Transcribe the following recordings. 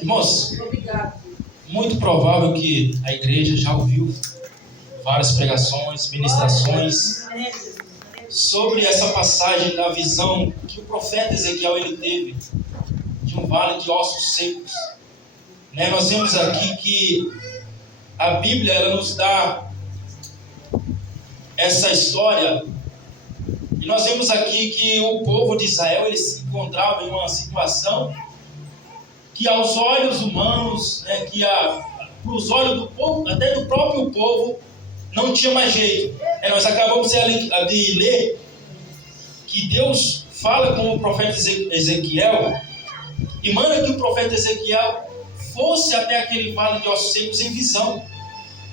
Irmãos, muito provável que a igreja já ouviu várias pregações, ministrações sobre essa passagem da visão que o profeta Ezequiel ele teve de um vale de ossos secos. Nós vemos aqui que a Bíblia ela nos dá essa história e nós vemos aqui que o povo de Israel ele se encontrava em uma situação que aos olhos humanos, para os olhos do povo, até do próprio povo, não tinha mais jeito. Nós acabamos de ler que Deus fala com o profeta Ezequiel e manda que o profeta Ezequiel fosse até aquele vale de ossos secos em visão.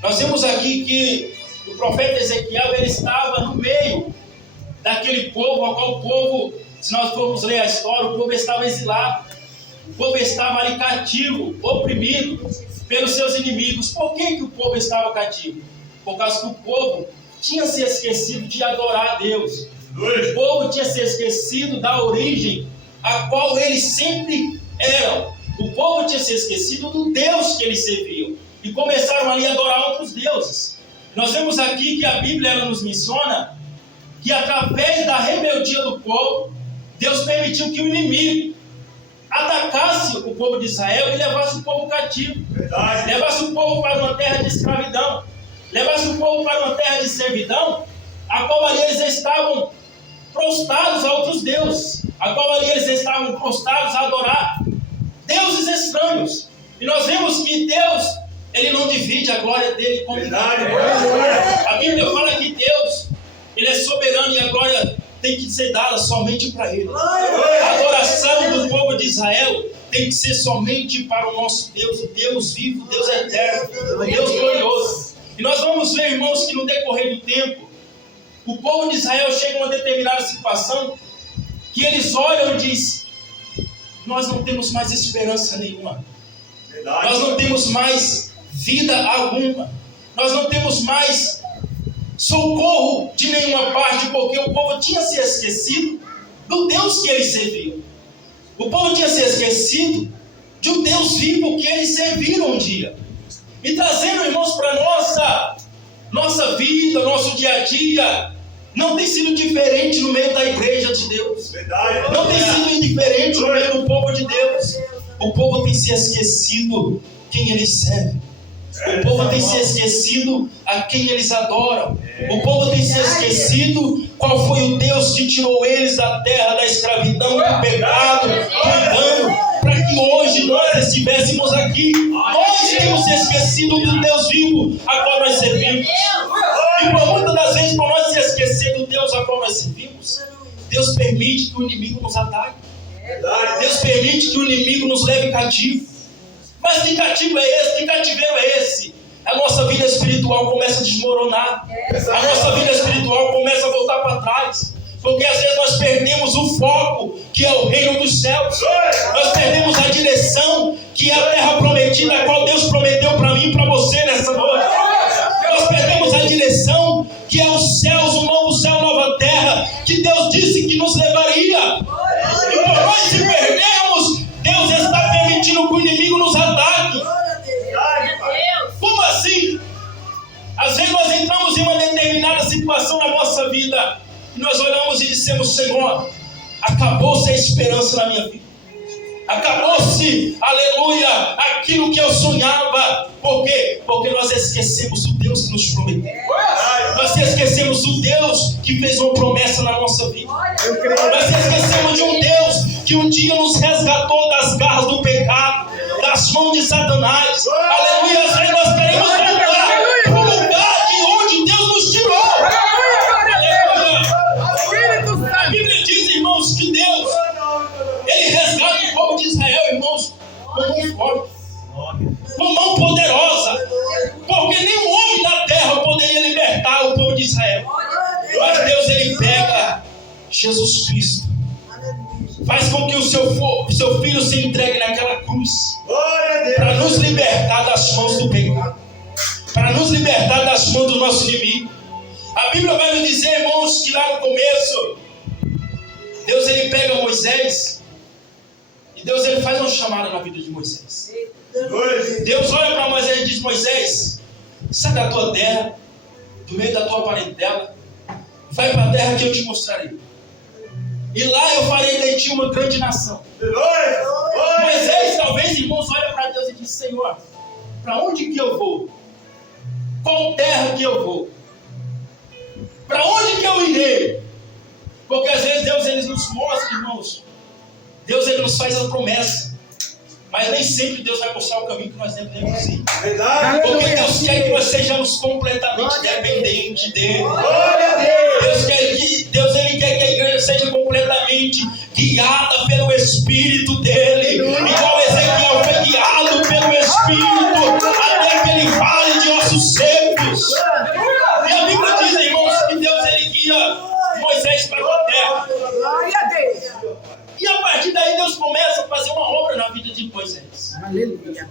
Nós vemos aqui que o profeta Ezequiel ele estava no meio daquele povo, ao qual o povo, se nós formos ler a história, o povo estava exilado. O povo estava ali cativo, oprimido pelos seus inimigos. Por que o povo estava cativo? Por causa que o povo tinha se esquecido de adorar a Deus. O povo tinha se esquecido da origem a qual eles sempre eram. O povo tinha se esquecido do Deus que eles serviam. E começaram ali a adorar outros deuses. Nós vemos aqui que a Bíblia ela nos menciona que através da rebeldia do povo, Deus permitiu que o inimigo atacasse o povo de Israel e levasse o povo cativo. Verdade. Levasse o povo para uma terra de escravidão, levasse o povo para uma terra de servidão, a qual ali eles estavam prostrados a outros deuses, a qual ali eles estavam prostrados a adorar deuses estranhos. E nós vemos que Deus, ele não divide a glória dele com ninguém. A Bíblia fala que Deus, ele é soberano e a glória tem que ser dada somente para Ele. A adoração do povo de Israel tem que ser somente para o nosso Deus, o Deus vivo, o Deus eterno, o Deus glorioso. E nós vamos ver, irmãos, que no decorrer do tempo, o povo de Israel chega a uma determinada situação que eles olham e dizem: nós não temos mais esperança nenhuma. Nós não temos mais vida alguma. Nós não temos mais socorro de nenhuma parte, porque o povo tinha se esquecido do Deus que eles serviam. O povo tinha se esquecido de um Deus vivo que eles serviram um dia. E trazendo, irmãos, para nossa vida, nosso dia a dia, não tem sido diferente no meio da igreja de Deus. Não tem sido indiferente no meio do povo de Deus. O povo tem se esquecido quem ele serve. O povo tem se esquecido a quem eles adoram. O povo tem se esquecido qual foi o Deus que tirou eles da terra da escravidão, do pecado, do engano, para que hoje nós estivéssemos aqui. Nós temos esquecido do Deus vivo a qual nós servimos. E por muitas das vezes, por nós se esquecer do Deus a qual nós servimos, Deus permite que o inimigo nos ataque. Deus permite que o inimigo nos leve cativo. Mas que cativo é esse? Que cativeiro é esse? A nossa vida espiritual começa a desmoronar. A nossa vida espiritual começa a voltar para trás. Porque às vezes nós perdemos o foco, que é o reino dos céus. Nós perdemos a direção, que é a terra prometida, a qual Deus prometeu para mim e para você nessa noite. Nós perdemos a direção, que é os céus, o novo céu, nova terra, que Deus disse que nos levaria. E por nós se perdermos, Deus está permitindo que o inimigo nos ataque. Como assim? Às vezes nós entramos em uma determinada situação na nossa vida e nós olhamos e dissemos: Senhor, acabou-se a esperança na minha vida. Acabou-se, aleluia, aquilo que eu sonhava. Por quê? Porque nós esquecemos o Deus que nos prometeu. Nós esquecemos o Deus que fez uma promessa na nossa vida. Nós esquecemos de um Deus que um dia nos resgatou das garras do pecado, das mãos de Satanás. Aleluia, às vezes nós queremos voltar para o lugar de onde Deus nos tirou. Aleluia. A Bíblia diz, irmãos, que Deus, Ele resgata o povo de Israel, irmãos, com mão forte, com mão poderosa, porque nenhum homem da terra poderia libertar o povo de Israel. Mas Deus, Ele pega Jesus Cristo, faz com que o seu filho se entregue naquela cruz, para nos libertar das mãos do pecado, para nos libertar das mãos do nosso inimigo. A Bíblia vai nos dizer, irmãos, que lá no começo, Deus ele pega Moisés e Deus ele faz uma chamada na vida de Moisés. Deus olha para Moisés e diz: Moisés, sai da tua terra, do meio da tua parentela, vai para a terra que eu te mostrarei. E lá eu farei de ti uma grande nação. Moisés, talvez, irmãos, olha para Deus e diz: Senhor, para onde que eu vou? Qual terra que eu vou? Para onde que eu irei? Porque às vezes Deus ele nos mostra, irmãos. Deus ele nos faz a promessa. Mas nem sempre Deus vai mostrar o caminho que nós devemos ir. Porque Deus quer que nós sejamos completamente dependentes dele. Deus ele quer que a igreja seja completamente guiada pelo Espírito dele. Igual Ezequiel foi guiado pelo Espírito até aquele vale de ossos secos. E a Bíblia diz, irmãos, que Deus ele guia Moisés para a terra. E a partir daí Deus começa a fazer uma obra na vida de Moisés. Aleluia.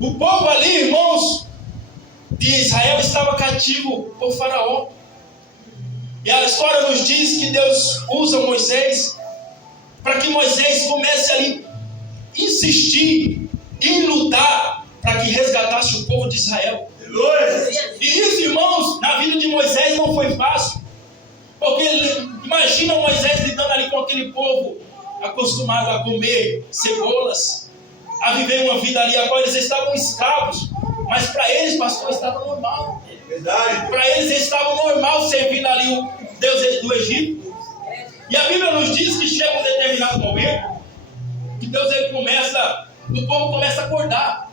O povo ali, irmãos, de Israel estava cativo por Faraó. E a história nos diz que Deus usa Moisés para que Moisés comece ali a insistir em lutar para que resgatasse o povo de Israel. E isso, irmãos, na vida de Moisés não foi fácil. Porque imagina Moisés lidando ali com aquele povo acostumado a comer cebolas, a viver uma vida ali, agora eles estavam escravos, mas para eles, pastor, estava normal. Para eles estava normal servindo ali o Deus do Egito. E a Bíblia nos diz que chega um determinado momento que Deus ele começa, o povo começa a acordar,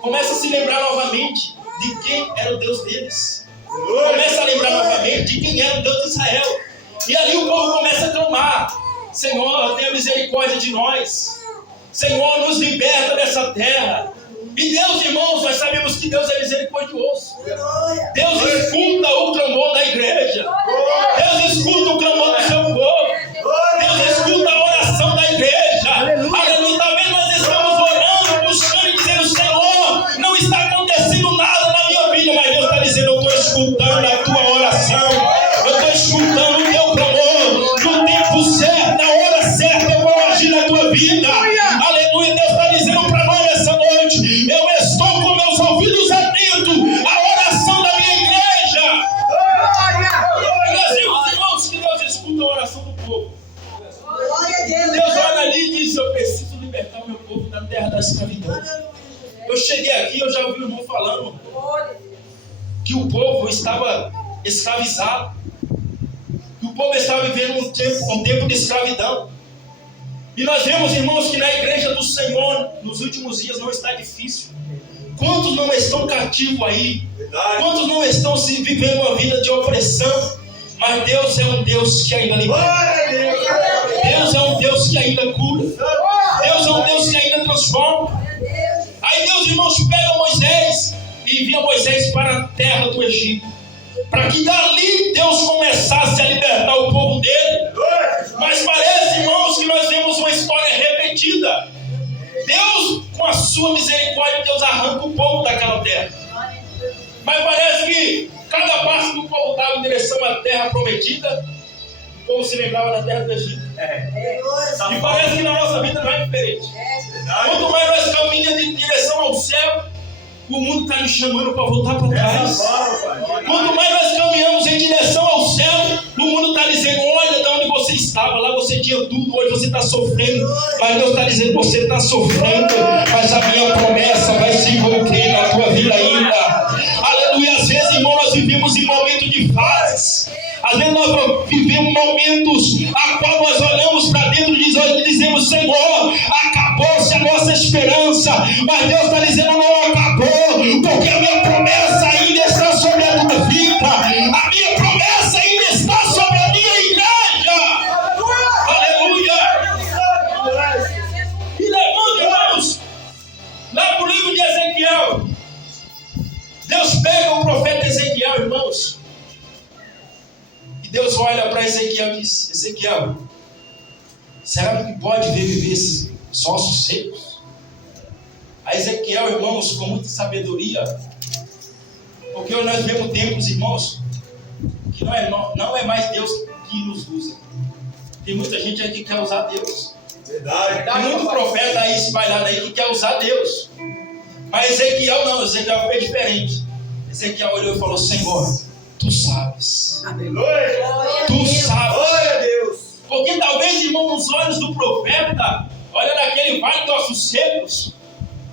começa a se lembrar novamente de quem era o Deus deles. Começa a lembrar novamente de quem era o Deus de Israel. E ali o povo começa a clamar: Senhor, tenha misericórdia de nós. Senhor, nos liberta dessa terra. E Deus, irmãos, nós sabemos que Deus é misericordioso. Deus escuta o clamor da igreja. Deus escuta o clamor do seu povo. Deus escuta a oração da igreja. Aleluia. Talvez nós estamos orando, buscando e dizendo: Senhor, não está acontecendo nada na minha vida. Mas Deus está dizendo: eu estou escutando a tua oração. Eu estou escutando o teu clamor. No tempo certo, na hora certa, eu vou agir na tua vida. Aleluia. Deus está dizendo para nós essa noite: eu estou com meus ouvidos atentos à oração da minha igreja. Nós vimos, irmãos, que Deus escuta a oração do povo. Deus olha ali e diz: eu preciso libertar o meu povo da terra da escravidão. Eu cheguei aqui, eu já ouvi o irmão falando que o povo estava escravizado, que o povo estava vivendo um tempo de escravidão. E nós vemos, irmãos, que na igreja do Senhor, nos últimos dias, não está difícil. Quantos não estão cativos aí? Quantos não estão se vivendo uma vida de opressão? Mas Deus é um Deus que ainda liberta. Deus é um Deus que ainda cura. Deus é um Deus que ainda transforma. Aí Deus, irmãos, pega Moisés e envia Moisés para a terra do Egito, para que dali Deus começasse a libertar o povo dele. Mas parece, irmãos, que nós vemos uma história repetida. Deus, com a sua misericórdia, Deus arranca o povo daquela terra. Mas parece que cada passo que o povo dava em direção à terra prometida, o povo se lembrava da terra do Egito. E parece que na nossa vida não é diferente. Quanto mais nós caminhamos em direção ao céu, o mundo está nos chamando para voltar para trás. Quanto mais nós caminhamos em direção ao céu, o mundo está dizendo: olha de onde você estava, lá você tinha tudo, hoje você está sofrendo. Mas Deus está dizendo: você está sofrendo, mas a minha promessa vai se cumprir na tua vida ainda. Aleluia. Às vezes, irmão, nós vivemos em momentos de fases. Às vezes nós vivemos momentos a qual nós olhamos para dentro e dizemos: Senhor, acabou-se a nossa esperança. Mas Deus está dizendo: não acabou, porque a minha promessa ainda está sobre a tua vida. A minha promessa ainda está sobre a minha igreja. Aleluia. E levando, irmãos, lá para o livro de Ezequiel, Deus pega o profeta Ezequiel, irmãos. E Deus olha para Ezequiel e diz: Ezequiel, será que pode viver esses ossos secos? A Ezequiel, irmãos, com muita sabedoria, porque nós vemos tempos, irmãos, que não é mais Deus que nos usa. Tem muita gente aqui que quer usar Deus. Tem muito profeta aí espalhado aí que quer usar Deus. Mas Ezequiel não, Ezequiel foi diferente. Ezequiel olhou e falou: Senhor, tu sabes. Tu sabes. Porque talvez, irmão, nos olhos do profeta, olha naquele vale de ossos secos,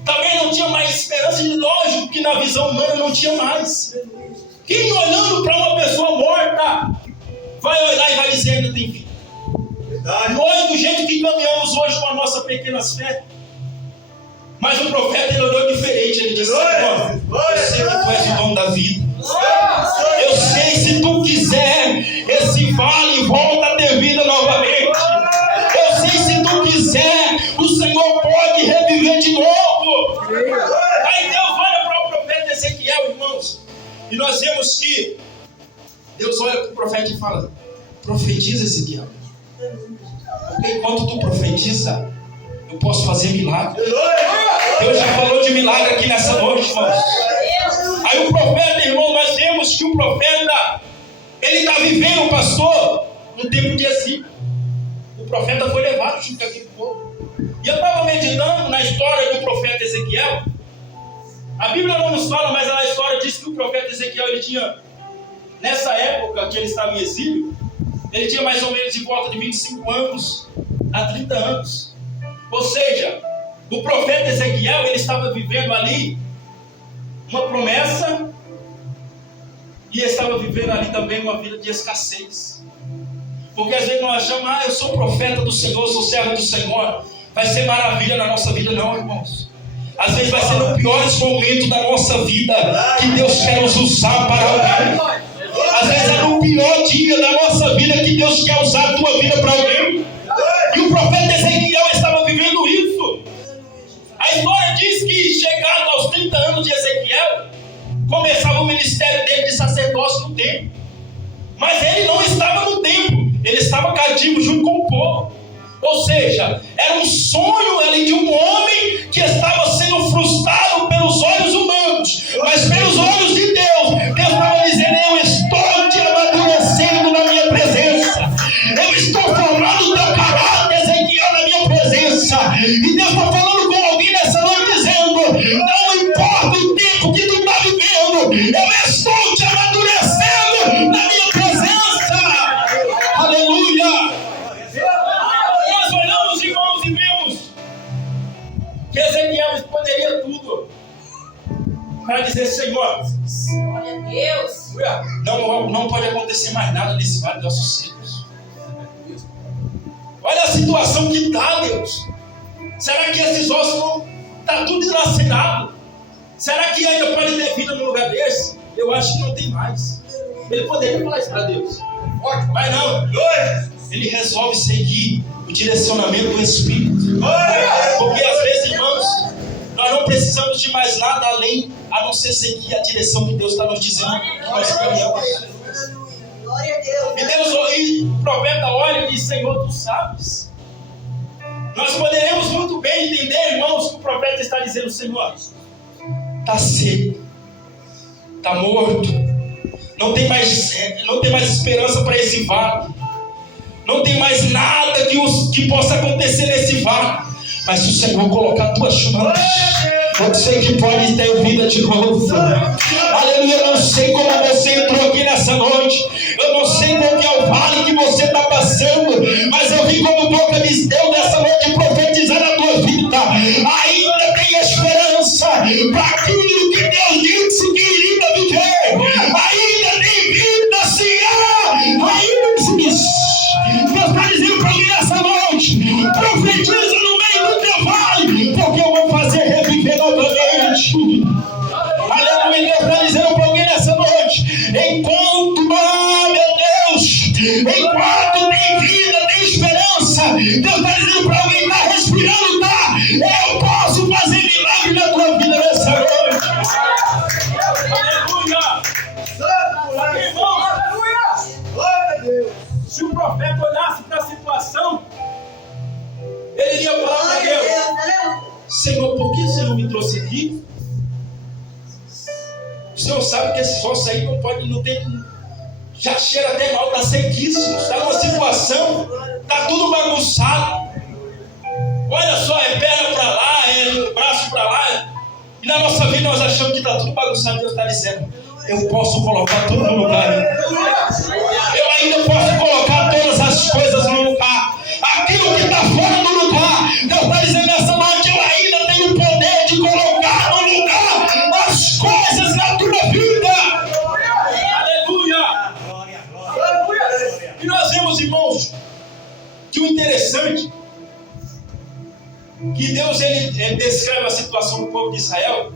talvez não tinha mais esperança, e lógico que na visão humana não tinha mais. Quem olhando para uma pessoa morta vai olhar e vai dizer: ainda tem vida. Nós, do jeito que caminhamos hoje com a nossa pequena fé, mas o profeta, ele olhou diferente. Ele disse: Senhor, eu sei que tu és o dono da vida. Eu sei, se tu quiser, esse vale volta a ter vida novamente. Eu sei, se tu quiser, o Senhor pode reviver de novo. Aí Deus olha para o profeta Ezequiel, irmãos, e nós vemos que Deus olha para o profeta e fala: profetiza, Ezequiel, porque enquanto tu profetiza, eu posso fazer milagre. Deus já falou de milagre aqui nessa noite, irmãos. Aí o profeta, irmão, nós vemos que o profeta, ele está vivendo, pastor, no tempo de exílio. O profeta foi levado junto com aquele povo. E eu estava meditando na história do profeta Ezequiel. A Bíblia não nos fala, mas a história diz que o profeta Ezequiel, ele tinha, nessa época que ele estava em exílio, ele tinha mais ou menos de volta de 25 anos a 30 anos. Ou seja, o profeta Ezequiel, ele estava vivendo ali uma promessa, e estava vivendo ali também uma vida de escassez. Porque às vezes nós achamos: eu sou profeta do Senhor, sou servo do Senhor, vai ser maravilha na nossa vida. Não, irmãos. Às vezes vai ser no piores momentos da nossa vida que Deus quer nos usar para alguém. Às vezes é no pior dia da nossa vida que Deus quer usar a tua vida para alguém. E o profeta Ezequiel estava vivendo isso. A história diz que, chegado aos 30 anos de Ezequiel, começava o ministério dele de sacerdócio no templo. Mas ele não estava no templo, ele estava cativo junto com o povo. Ou seja, era um sonho ali de um homem que estava sendo frustrado pelos olhos humanos, mas pelos olhos de Deus. Deus estava dizendo: eu estou te amadurecendo na minha presença, eu estou formando o teu caráter, Ezequiel, na minha presença. E Deus está falando com alguém nessa noite, dizendo: não importa o tempo que tu está vivendo, eu estou te amadurecendo na minha presença. Aleluia. Nós olhamos, irmãos, e vemos que Ezequiel poderia tudo para dizer: Senhor, glória a Deus, não pode acontecer mais nada nesse vale de ossos secos. Olha a situação que está, Deus. Será que esses ossos não está tudo dilacerado? Será que ainda pode ter vida no lugar desse? Eu acho que não tem mais. Ele poderia falar isso para Deus, mas não. Ele resolve seguir o direcionamento do Espírito. Porque às vezes, irmãos, nós não precisamos de mais nada além, a não ser seguir a direção que Deus está nos dizendo que nós caminhamos. glória a Deus. E Deus, e o profeta olha e diz: Senhor, tu sabes. Nós poderemos muito bem entender, irmãos, que o profeta está dizendo: Senhor, está seco, está morto, não tem mais esperança para esse vale, não tem mais nada que possa acontecer nesse vale. Mas se o Senhor colocar a tua chance, eu sei que pode ter vida de novo. Aleluia. Eu não sei como você entrou aqui nessa noite, eu não sei qual que é o vale que você está passando, mas eu vi como boca de Deus nessa noite profetizar na tua vida. Ainda tem esperança para aquilo que Deus disse que iria viver. Ainda tem vida, se há, ainda existe. Deus está dizendo para mim nessa noite: profetiza no meio do teu vale, porque eu vou fazer reviver novamente. Aleluia. Deus está dizendo para alguém nessa noite: enquanto, meu Deus, enquanto tem vida, tem esperança. Deus está dizendo para alguém: está respirando, tá? Eu posso fazer milagre na tua vida nessa noite. Aleluia. Se o profeta olhasse para a situação, ele iria falar para Deus: Senhor, por que o Senhor me trouxe aqui? O Senhor sabe que esse ossos aí não tem, já cheira até mal, está sequíssimo, está numa situação, está tudo bagunçado. Olha só, é perna para lá, é braço para lá. E na nossa vida nós achamos que está tudo bagunçado. Deus está dizendo: eu posso colocar tudo no lugar. Eu ainda posso colocar todas as coisas no lugar. Aquilo que está fora do lugar, Deus está dizendo nessa noite: eu ainda tenho o poder de colocar no lugar as coisas na tua vida. Aleluia! E nós vemos, irmãos, que o interessante que Deus ele descreve a situação do povo de Israel.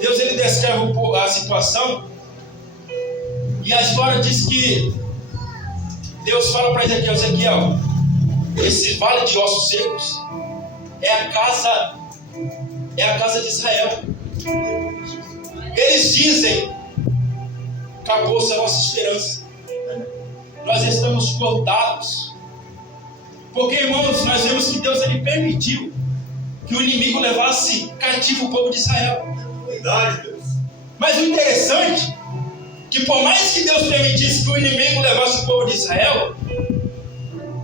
Deus ele descreve a situação, e a história diz que Deus fala para Ezequiel: esse vale de ossos secos é a casa de Israel. Eles dizem: acabou-se a nossa esperança, nós estamos cortados. Porque, irmãos, nós vemos que Deus ele permitiu que o inimigo levasse cativo o povo de Israel. Verdade, Deus. Mas o interessante é que, por mais que Deus permitisse que o inimigo levasse o povo de Israel,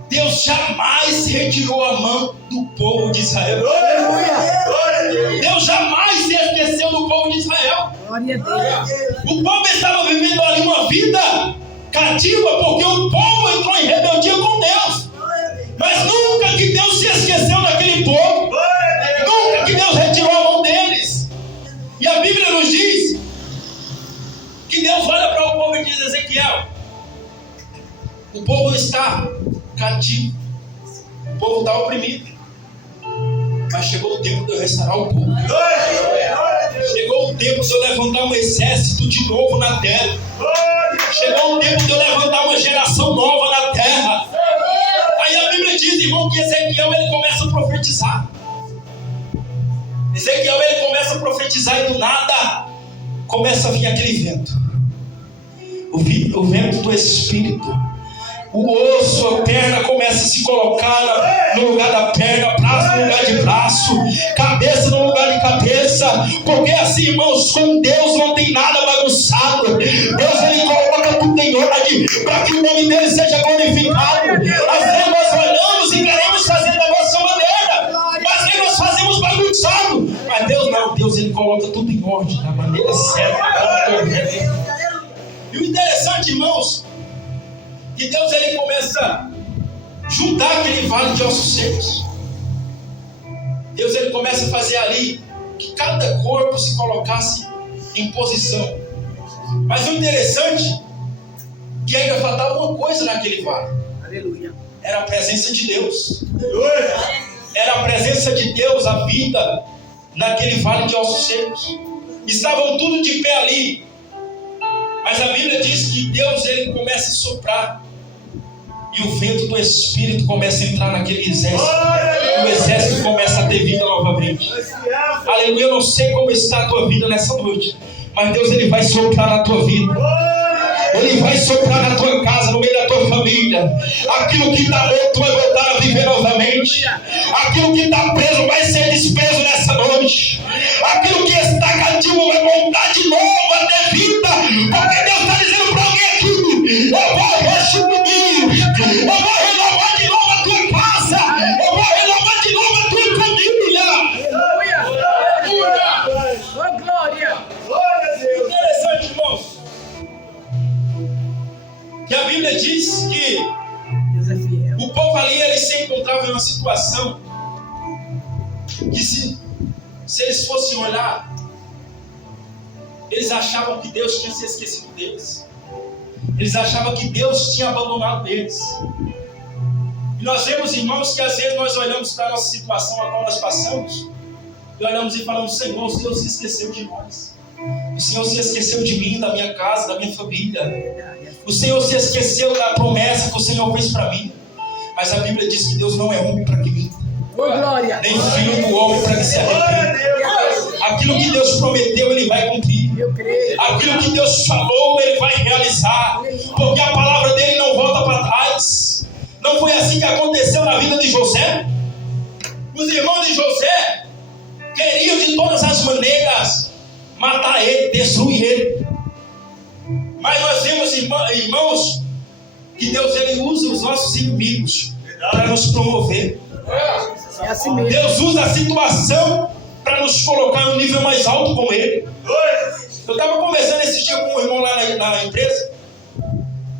Deus jamais retirou a mão do povo de Israel. Deus jamais se esqueceu do povo de Israel. Glória a Deus. O povo estava vivendo ali uma vida cativa porque o povo entrou em rebeldia com Deus. Mas nunca que Deus se esqueceu daquele povo. Nunca que Deus retirou a mão deles. E a Bíblia nos diz que Deus olha para o povo e diz: Ezequiel, o povo está cativo, o povo está oprimido, mas chegou o tempo de eu restaurar o povo. Chegou o tempo de eu levantar um exército de novo na terra. Chegou o tempo de eu levantar uma geração nova na terra. Aí a Bíblia diz, irmão, que Ezequiel ele começa a profetizar. Ezequiel ele começa a profetizar e do nada começa a vir aquele vento. O vento do Espírito. O osso, a perna começa a se colocar no lugar da perna, braço no lugar de braço, cabeça no lugar de cabeça. Porque assim, irmãos, com Deus não tem nada bagunçado. Deus ele coloca tudo em ordem para que o nome dele seja glorificado. Às vezes nós olhamos e queremos fazer da nossa maneira, mas aí nós fazemos bagunçado. Mas Deus não, Deus ele coloca tudo em ordem, da maneira certa. E o interessante, irmãos, que Deus ele começa a juntar aquele vale de ossos secos. Deus ele começa a fazer ali que cada corpo se colocasse em posição. Mas o interessante é que ainda faltava uma coisa naquele vale. Aleluia. Era a presença de Deus. Era a presença de Deus, a vida naquele vale de ossos secos. Estavam tudo de pé ali. Mas a Bíblia diz que Deus ele começa a soprar. E o vento do Espírito começa a entrar naquele exército. E o exército começa a ter vida novamente. Aleluia, eu não sei como está a tua vida nessa noite, mas Deus ele vai soprar na tua vida. Ele vai soprar na tua casa, no meio da tua família. Aquilo que está morto vai voltar a viver novamente. Aquilo que está preso vai ser desprezo nessa noite. Aquilo que está cativo vai voltar de novo a ter vida. Porque Deus está dizendo para alguém aqui: eu vou restituir, eu vou renovar de novo a tua casa, eu vou renovar de novo a tua família. Aleluia. Oh, glória. Interessante, irmãos, que a Bíblia diz que Deus é fiel. o povo ali ele se encontrava em uma situação que se eles fossem olhar, eles achavam que Deus tinha se esquecido deles. Eles achavam que Deus tinha abandonado eles. E nós vemos, irmãos, que às vezes nós olhamos para a nossa situação, a qual nós passamos, e olhamos e falamos: Senhor, o Senhor se esqueceu de nós. O Senhor se esqueceu de mim, da minha casa, da minha família. O Senhor se esqueceu da promessa que o Senhor fez para mim. Mas a Bíblia diz que Deus não é homem para que minta, Oh, glória. nem filho do homem para que se arrependa. Aquilo que Deus prometeu, Ele vai cumprir. Eu creio. Aquilo que Deus falou, Ele vai realizar. Porque a palavra dEle não volta para trás. Não foi assim que aconteceu na vida de José? Os irmãos de José queriam de todas as maneiras matar ele, destruir ele. Mas nós vemos, irmãos, que Deus ele usa os nossos inimigos para nos promover. É assim mesmo. Deus usa a situação para nos colocar no nível mais alto com Ele. Eu estava conversando esse dia com um irmão lá na empresa,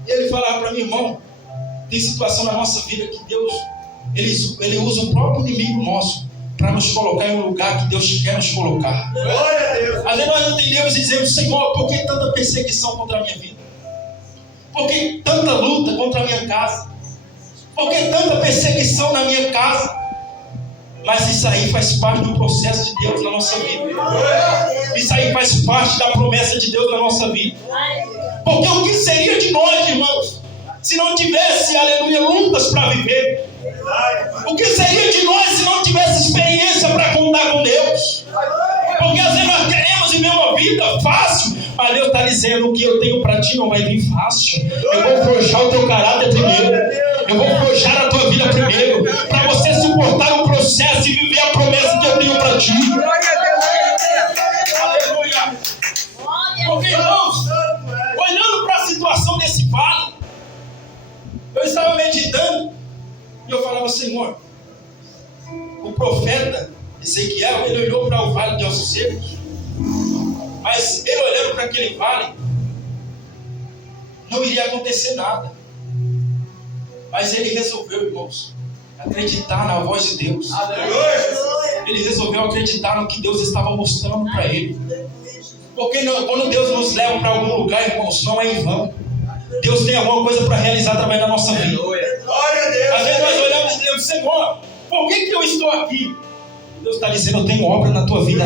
e ele falava para mim: irmão, tem situação na nossa vida que Deus ele usa o próprio inimigo nosso para nos colocar em um lugar que Deus quer nos colocar. Às vezes nós não entendemos e dizemos: Senhor, por que tanta perseguição contra a minha vida? Por que tanta luta contra a minha casa? Por que tanta perseguição na minha casa? Mas isso aí faz parte do processo de Deus na nossa vida. Isso aí faz parte da promessa de Deus na nossa vida. Porque o que seria de nós, irmãos, se não tivesse, aleluia, lutas para viver? O que seria de nós se não tivesse experiência para contar com Deus? Porque às vezes nós queremos viver uma vida fácil, mas Deus está dizendo: o que eu tenho para ti não vai vir fácil. Eu vou forjar o teu caráter primeiro. Eu vou forjar a tua vida primeiro, para você suportar o processo e viver a promessa que eu tenho para ti. Aleluia. Porque, irmãos, olhando para a situação desse vale, eu estava meditando e eu falava: Senhor, o profeta Ezequiel, ele olhou para o vale de ossos secos, mas ele olhando para aquele vale, não iria acontecer nada. Mas ele resolveu, irmãos, acreditar na voz de Deus. Ele resolveu acreditar no que Deus estava mostrando para ele. Porque quando Deus nos leva para algum lugar, irmãos, não é em vão. Deus tem alguma coisa para realizar através da nossa vida. Às vezes nós olhamos e dizemos: Senhor, por que eu estou aqui? Deus está dizendo: eu tenho obra na tua vida.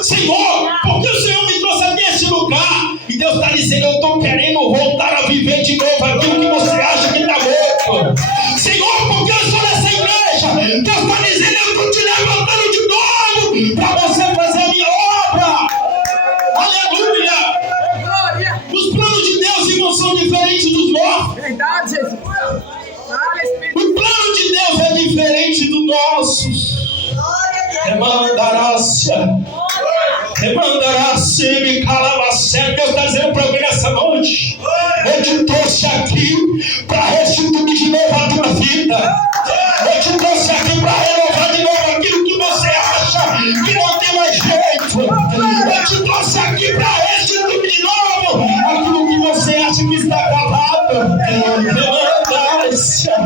Senhor, por que o Senhor me trouxe até esse lugar? E Deus está dizendo: eu estou querendo voltar a viver de novo aquilo que você acha que está morto. Senhor, por que eu estou nessa igreja? Deus está dizendo: eu estou te levantando de novo para você fazer a minha obra. Aleluia! Glória. Os planos de Deus, irmãos, são diferentes dos nossos. Verdade, Jesus. Fala, Espírito. O plano de Deus é diferente do nosso. Demandará-se, me calava-se. Deus está dizendo para mim nessa noite: eu te trouxe aqui para restituir de novo a tua vida. Eu te trouxe aqui para renovar de novo aquilo que você acha que não tem mais jeito. Eu te trouxe aqui para restituir de novo aquilo que você acha que está acabado. Demandará-se. Eu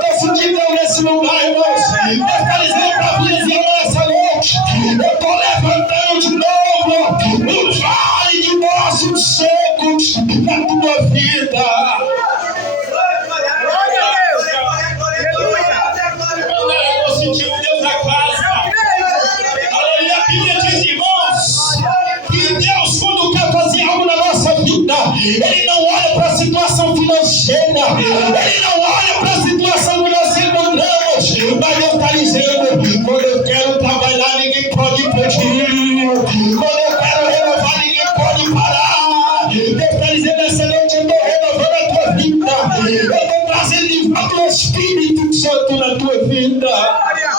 estou sentindo nesse lugar, irmãos. Deus está dizendo para mim nessa noite: eu estou levantando de novo o vale de ossos secos na tua vida. Glória a Deus. Aleluia. Eu estou sentindo Deus na casa. Aleluia. A Bíblia diz, irmãos, que Deus, quando quer fazer algo na nossa vida, Ele não olha para a situação financeira, Ele não olha para a situação que nós encontramos, mas Deus está dizendo: quando eu quero trabalhar, ninguém pode impedir. Quando eu quero renovar, ninguém pode parar. Deus está dizendo essa noite: eu estou renovando a tua vida. Eu estou trazendo de volta o Espírito Santo na tua vida. Glória.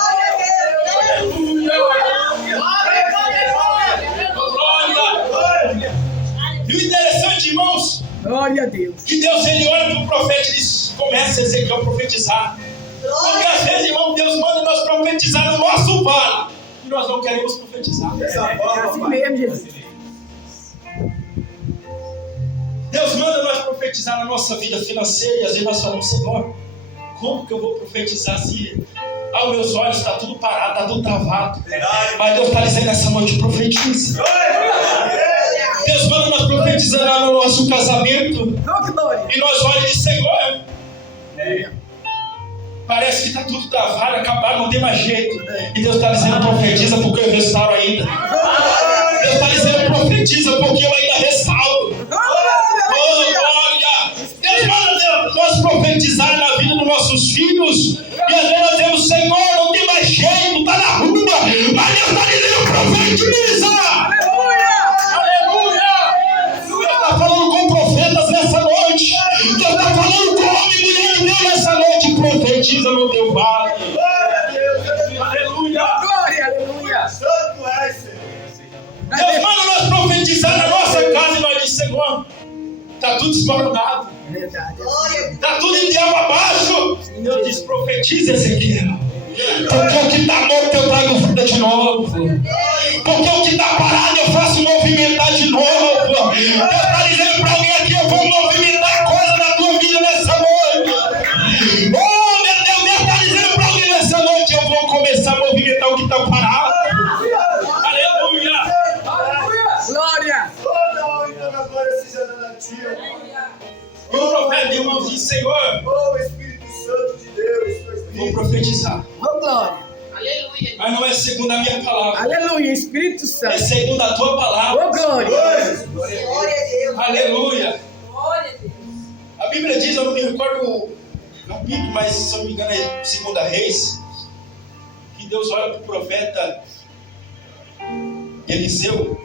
Glória. E o interessante, irmãos, Glória a Deus. que Deus, ele olha para o profeta e diz, começa a Ezequiel a profetizar. Porque às vezes, irmão, Deus manda nós profetizar no nosso vale e nós não queremos profetizar. É assim mesmo, Jesus. Deus manda nós profetizar na nossa vida financeira e às vezes nós falamos: Senhor, como que eu vou profetizar se aos meus olhos está tudo parado, está tudo travado? Mas Deus está dizendo essa noite: profetiza. Deus manda nós profetizar lá no nosso casamento Oh, glória. e nós olhamos e dizemos: Senhor, parece que está tudo travado, acabaram, não tem mais jeito. E Deus está dizendo: profetiza, porque eu restauro ainda. Deus está dizendo: profetiza, porque eu ainda restauro. Oh, glória! Deus manda nós profetizar na vida dos nossos filhos. E às vezes nós dizemos: Senhor, não tem mais jeito, está na rua. Mas Deus está dizendo: profetiza. Aleluia! Deus está falando com profetas nessa noite. Deus está falando com homem e mulher de Deus nessa noite. Profetiza no teu vale. Aleluia! Glória, aleluia. Deus manda nós profetizar na nossa casa e nós dizemos: Senhor, está tudo desmoronado. Verdade. Está tudo em diabo abaixo. Sim. Deus diz: profetiza, Ezequiel. Porque o que está morto eu trago vida de novo. Porque o que está parado eu faço movimentar de novo. Deus está dizendo para alguém aqui: eu vou movimentar coisa na tua vida nessa noite. Oh, meu Deus, Deus está dizendo para alguém nessa noite: eu vou começar a movimentar o que está parado. Aleluia. Glória. E o profeta, irmãos, diz: Senhor, Oh, Espírito Santo de Deus, vou profetizar. Oh, glória. Aleluia. Mas não é segundo a minha palavra, Aleluia. Espírito é Santo. segundo a tua palavra. Oh, glória. Glória a Deus. Aleluia. Glória a Deus. A Bíblia diz, eu não me recordo o capítulo, mas se eu não me engano é 2 Reis, que Deus olha para o profeta Eliseu.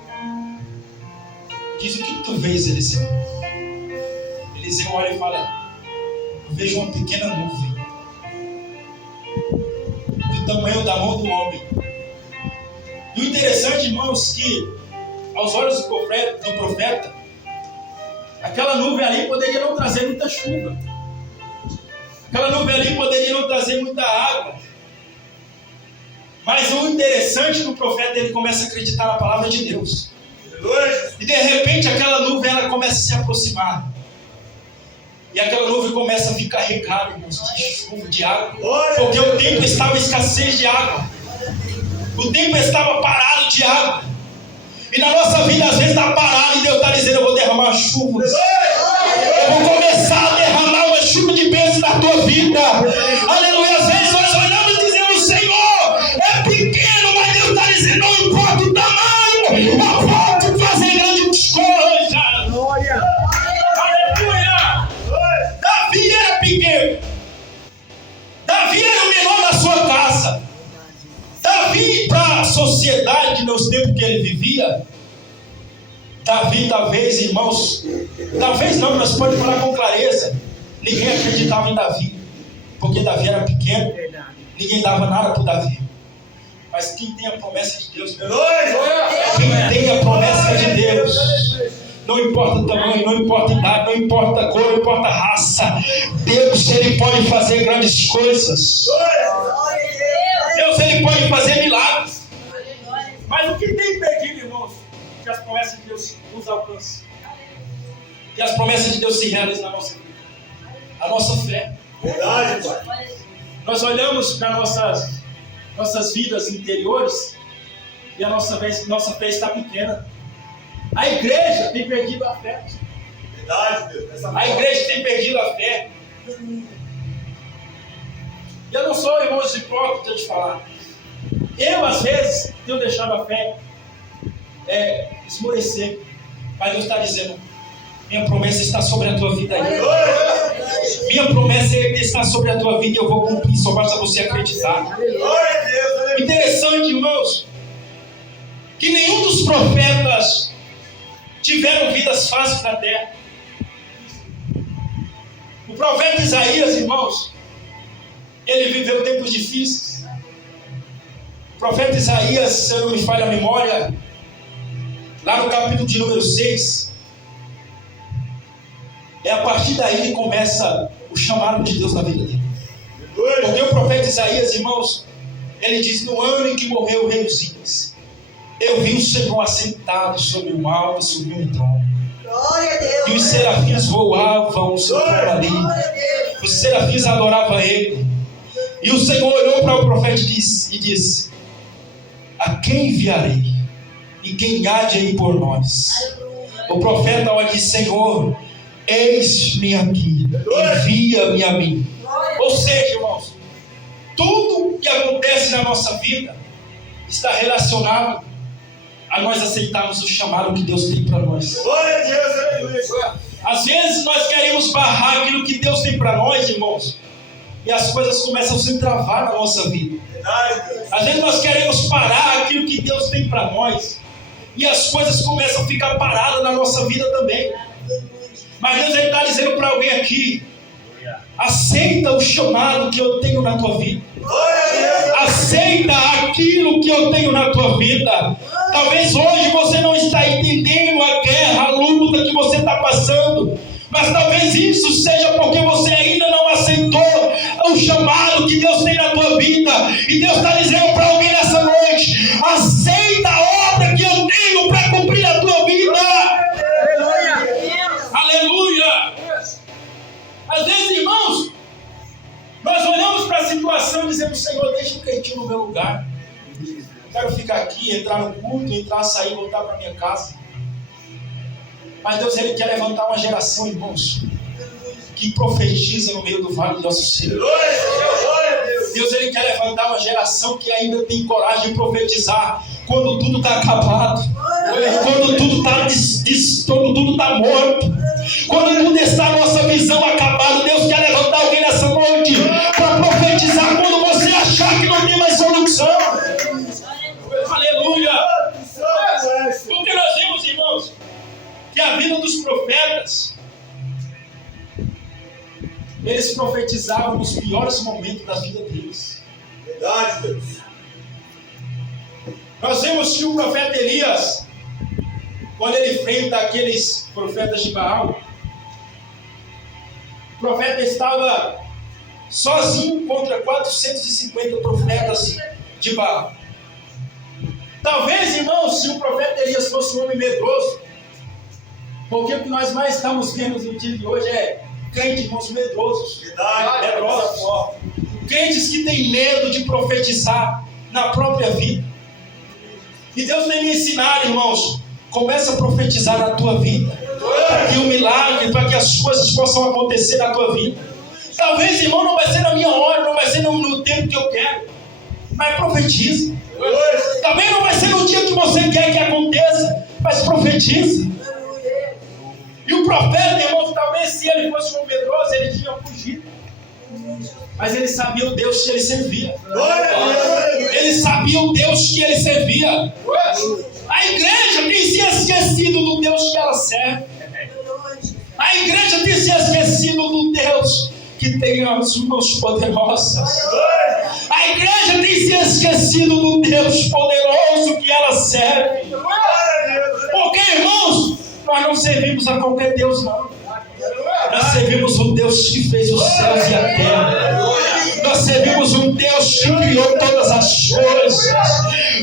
Diz: o que tu vês, Eliseu? Eliseu olha e fala: eu vejo uma pequena nuvem do tamanho da mão do homem. E o interessante, irmãos, que aos olhos do profeta, aquela nuvem ali poderia não trazer muita chuva, aquela nuvem ali poderia não trazer muita água, mas o interessante é que o profeta ele começa a acreditar na palavra de Deus. E de repente aquela nuvem ela começa a se aproximar. E aquela nuvem começa a ficar regada, irmãos, de chuva, de água. Porque o tempo estava em escassez de água. O tempo estava parado de água. E na nossa vida às vezes está parado e Deus está dizendo: eu vou derramar chuvas. Eu vou começar a derramar uma chuva de bênção na tua vida. Aleluia. Às vezes nós olhamos e dizemos: Senhor, é pequeno, mas Deus está dizendo: não importa o tamanho, eu posso fazer grandes coisas. Glória. Aleluia. Davi era pequeno. Davi era o menor da sua casa. Davi, para a sociedade nos tempos que ele vivia, Davi, talvez, irmãos, talvez não, nós podemos falar com clareza, ninguém acreditava em Davi, porque Davi era pequeno, ninguém dava nada para Davi. Mas quem tem a promessa de Deus, quem tem a promessa de Deus, não importa o tamanho, não importa a idade, não importa a cor, não importa a raça, Deus, ele pode fazer grandes coisas. Deus, ele pode fazer milagres. Mas o que tem impedido, irmãos, que as promessas de Deus nos alcancem? Que as promessas de Deus se realizem na nossa vida? A nossa fé. Verdade, Pai. Nós olhamos para nossas vidas interiores e a nossa fé está pequena. A igreja tem perdido a fé. Verdade, Deus. A igreja tem perdido a fé. E eu não sou, irmãos, hipócrita de falar. Eu, às vezes, tenho deixado a fé esmorecer. Mas Deus está dizendo: minha promessa está sobre a tua vida aí. Minha promessa está sobre a tua vida e eu vou cumprir. Só basta você acreditar. Glória a Deus. Interessante, irmãos, que nenhum dos profetas tiveram vidas fáceis na terra. O profeta Isaías, irmãos, ele viveu tempos difíceis. O profeta Isaías, se eu não me falha a memória, lá no capítulo de número 6, é a partir daí que começa o chamado de Deus na vida dele. Porque o profeta Isaías, irmãos, ele diz: no ano em que morreu o rei Uzias, eu vi o Senhor assentado sobre um alto e sobre um trono. Glória a Deus. E os serafins voavam o seu trono ali. Os serafins adoravam ele. E o Senhor olhou para o profeta e disse: a quem enviarei? E quem há de ir por nós? O profeta olha e diz: Senhor, eis-me aqui, envia-me a mim. Ou seja, irmãos, tudo que acontece na nossa vida está relacionado a nós aceitarmos o chamado que Deus tem para nós. Glória a Deus, aleluia. Às vezes nós queremos barrar aquilo que Deus tem para nós, irmãos, e as coisas começam a se travar na nossa vida. Verdade, Deus. Às vezes nós queremos parar aquilo que Deus tem para nós, e as coisas começam a ficar paradas na nossa vida também. Mas Deus está dizendo para alguém aqui: aceita o chamado que eu tenho na tua vida. Glória a Deus. Aceita aquilo que eu tenho na tua vida. Talvez hoje você não está entendendo a guerra, a luta que você está passando. Mas talvez isso seja porque você ainda não aceitou o chamado que Deus tem na tua vida. E Deus está dizendo para alguém nessa noite: aceita a obra que eu tenho para cumprir na tua vida. Aleluia! Às vezes, irmãos, nós olhamos para a situação e dizemos: Senhor, deixa um cantinho no meu lugar. Eu quero ficar aqui, entrar no culto, entrar, sair, voltar para minha casa. Mas Deus, Ele quer levantar uma geração, irmãos, que profetiza no meio do vale de ossos secos. Deus, Ele quer levantar uma geração que ainda tem coragem de profetizar quando tudo está acabado, quando tudo está morto, quando tudo está a nossa visão acabada. Deus quer levantar alguém nessa noite para profetizar quando você achar que não tem mais solução. Aleluia! Porque nós vemos, irmãos, que a vida dos profetas, eles profetizavam nos piores momentos da vida deles. Verdade, Deus. Nós vemos que o profeta Elias, quando ele enfrenta aqueles profetas de Baal, o profeta estava sozinho contra 450 profetas de Baal. Talvez, irmãos, se o profeta Elias fosse um homem medroso, porque o que nós mais estamos vendo no dia de hoje é crentes, irmãos, medrosos. Medrosos. Crentes que têm medo de profetizar na própria vida. E Deus vem me ensinar, irmãos, começa a profetizar na tua vida, para que o milagre, para que as coisas possam acontecer na tua vida. Talvez, irmão, não vai ser na minha hora, não vai ser no tempo que eu quero, mas profetiza. Também não vai ser no dia que você quer que aconteça, mas profetiza. E o profeta, irmão, talvez se ele fosse um medroso, ele tinha fugido. Mas ele sabia o Deus que ele servia. Ele sabia o Deus que ele servia. A igreja tem se esquecido do Deus que ela serve. A igreja tem se esquecido do Deus que tem as mãos poderosas. A igreja tem se esquecido do Deus poderoso que ela serve. Porque, irmãos, nós não servimos a qualquer Deus, não. Nós servimos um Deus que fez os céus e a terra. Nós servimos um Deus que criou todas as coisas.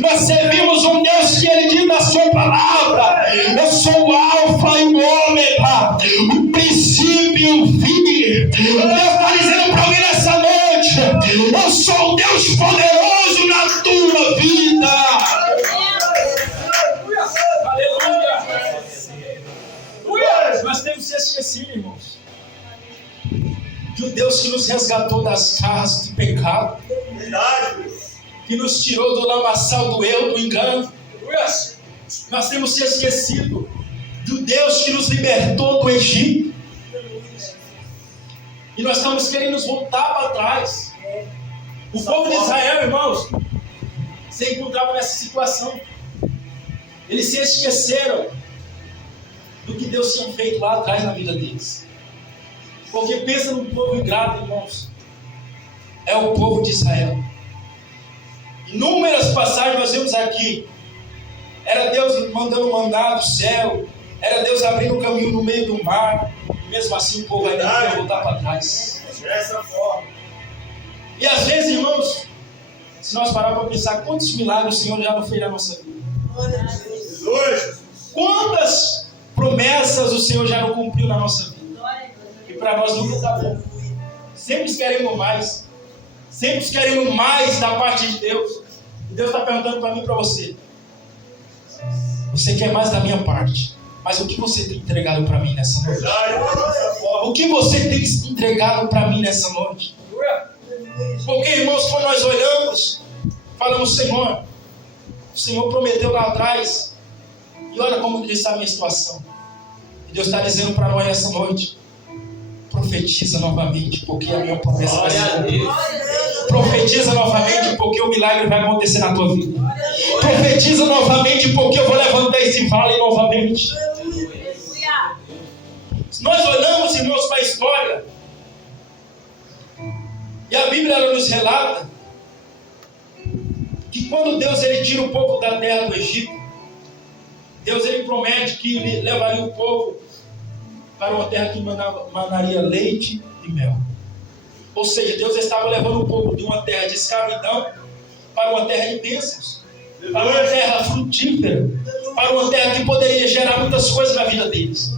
Nós servimos um Deus que Ele diz na sua palavra: eu sou o Alfa e o Ômega, o princípio e o fim. Deus está dizendo para alguém nessa noite: eu sou o Deus poderoso na tua vida. Nós temos se esquecido, irmãos, de um Deus que nos resgatou das garras do pecado, que nos tirou do lamaçal do eu, do engano. Nós temos se esquecido do Deus que nos libertou do Egito, e nós estamos querendo nos voltar para trás. O povo de Israel, irmãos, se encontrava nessa situação. Eles se esqueceram do que Deus tinha feito lá atrás na vida deles. Porque pensa no povo ingrato, irmãos. É o povo de Israel. Inúmeras passagens nós vemos aqui. Era Deus mandando maná do céu. Era Deus abrindo um caminho no meio do mar. E mesmo assim o povo ainda queria voltar para trás. Dessa forma. E às vezes, irmãos, se nós pararmos para pensar quantos milagres o Senhor já não fez na nossa vida. Quantas promessas o Senhor já não cumpriu na nossa vida. E para nós nunca está bom. Sempre queremos mais. Sempre queremos mais da parte de Deus. E Deus está perguntando para mim e para você: você quer mais da minha parte, mas o que você tem entregado para mim nessa noite? O que você tem entregado para mim nessa noite? Porque, irmãos, quando nós olhamos, falamos: Senhor, o Senhor prometeu lá atrás, e olha como está a minha situação. E Deus está dizendo para nós nessa noite: profetiza novamente, porque a minha promessa vai se cumprir. Profetiza novamente, porque o milagre vai acontecer na tua vida. Profetiza novamente, porque eu vou levantar esse vale novamente. Nós olhamos, irmãos, para a história, e a Bíblia ela nos relata que quando Deus ele tira o povo da terra do Egito, Deus ele promete que ele levaria o povo para uma terra que manaria leite e mel. Ou seja, Deus estava levando o povo de uma terra de escravidão para uma terra de bênçãos, para uma terra frutífera, para uma terra que poderia gerar muitas coisas na vida deles.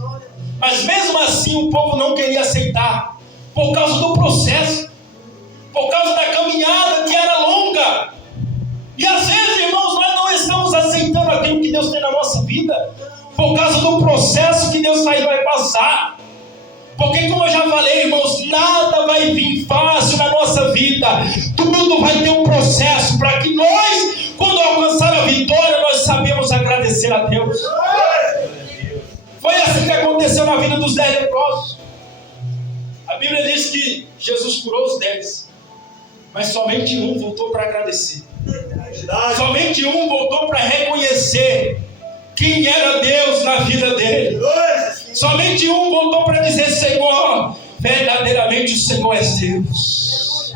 Mas mesmo assim o povo não queria aceitar, por causa do processo, por causa da caminhada que era longa. E às vezes, irmãos, nós não estamos aceitando aquilo que Deus tem na nossa vida, por causa do processo que Deus vai passar. Porque, como eu já falei, irmãos, nada vai vir fácil na nossa vida. Tudo vai ter um processo para que nós, quando alcançar a vitória, nós sabemos agradecer a Deus. Foi assim que aconteceu na vida dos 10 leprosos. A Bíblia diz que Jesus curou os 10, mas somente um voltou para agradecer. Somente um voltou para reconhecer quem era Deus na vida dele. Somente um voltou para dizer: Senhor, verdadeiramente o Senhor é Deus.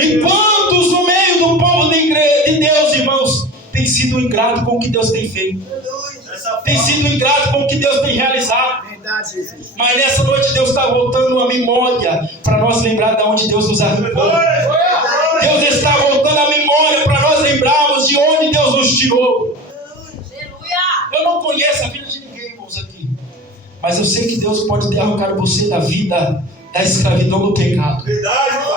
E quantos no meio do povo de Deus, irmãos, tem sido ingrato com o que Deus tem feito, tem sido ingrato com o que Deus tem realizado. Mas nessa noite Deus está voltando a memória para nós lembrar de onde Deus nos arrancou. Deus está voltando a memória para nós lembrarmos de onde Deus nos tirou. Eu não conheço a vida de ninguém, irmãos, aqui, mas eu sei que Deus pode ter arrancado você da vida da escravidão do pecado.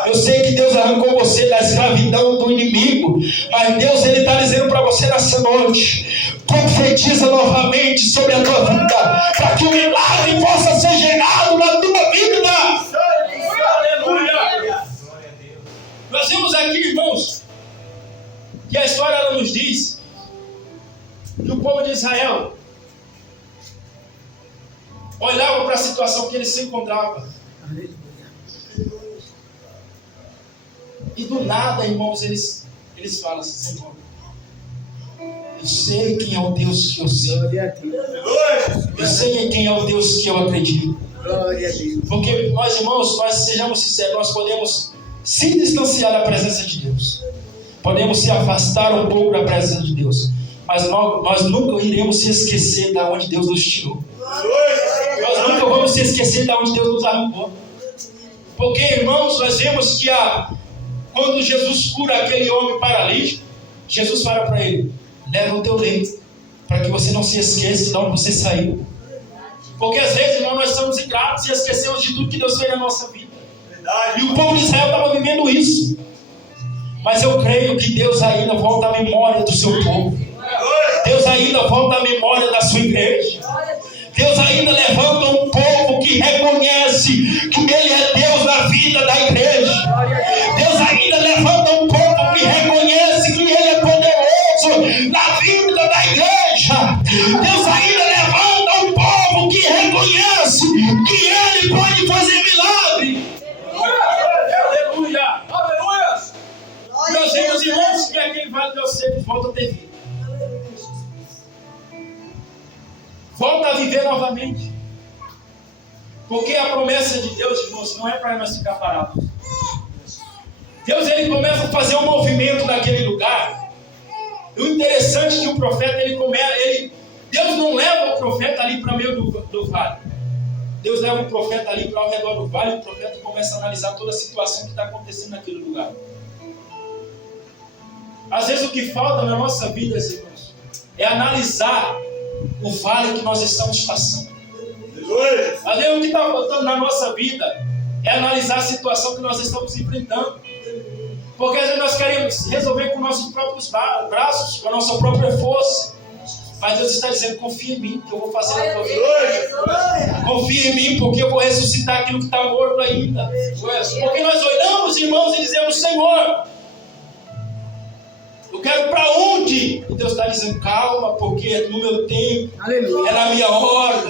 Eu sei que Deus arrancou você da escravidão do inimigo, mas Deus, Ele está dizendo para você nessa noite: profetiza novamente sobre a tua vida, para que o milagre possa ser gerado na tua vida. Aleluia! Nós vimos aqui, irmãos, que a história ela nos diz que o povo de Israel olhava para a situação que ele se encontrava. E do nada, irmãos, eles falam assim: Senhor, eu sei quem é o Deus que eu sirvo. Eu sei em quem é o Deus que eu acredito. Porque nós, irmãos, nós sejamos sinceros, nós podemos se distanciar da presença de Deus, podemos se afastar um pouco da presença de Deus, mas nós nunca iremos se esquecer de onde Deus nos tirou. Nós nunca vamos se esquecer de onde Deus nos arrancou. Porque, irmãos, nós vemos que quando Jesus cura aquele homem paralítico, Jesus fala para ele: leva o teu leito, para que você não se esqueça de onde você saiu. Porque às vezes, irmão, nós somos ingratos e esquecemos de tudo que Deus fez na nossa vida. E o povo de Israel estava vivendo isso. Mas eu creio que Deus ainda volta à memória do seu povo. Deus ainda volta à memória da sua igreja. Deus ainda levanta um povo que reconhece que Ele é Deus na vida da igreja. Deus ainda levanta um povo que reconhece que Ele é poderoso na vida da igreja. Deus ainda levanta um povo que reconhece que Ele pode fazer milagre. Aleluia! Aleluia! Nós vemos, irmãos, que aquele vale de Osséias volta a ter vida. Volta a viver novamente. Porque a promessa de Deus, irmãos, não é para nós ficar parados. Deus, ele começa a fazer um movimento naquele lugar. E o interessante é que o profeta, Deus não leva o profeta ali para o meio do vale. Deus leva o profeta ali para ao redor do vale, e o profeta começa a analisar toda a situação que está acontecendo naquele lugar. Às vezes o que falta na nossa vida, irmãos, é analisar o vale que nós estamos passando. Às vezes o que está faltando na nossa vida é analisar a situação que nós estamos enfrentando. Porque às vezes nós queremos resolver com nossos próprios braços, com a nossa própria força. Mas Deus está dizendo: confia em mim, que eu vou fazer a tua vida. Confia em mim, porque eu vou ressuscitar aquilo que está morto ainda. Porque nós olhamos, irmãos, e dizemos: Senhor, eu quero para onde? E Deus está dizendo: calma, porque é no meu tempo, é na minha hora,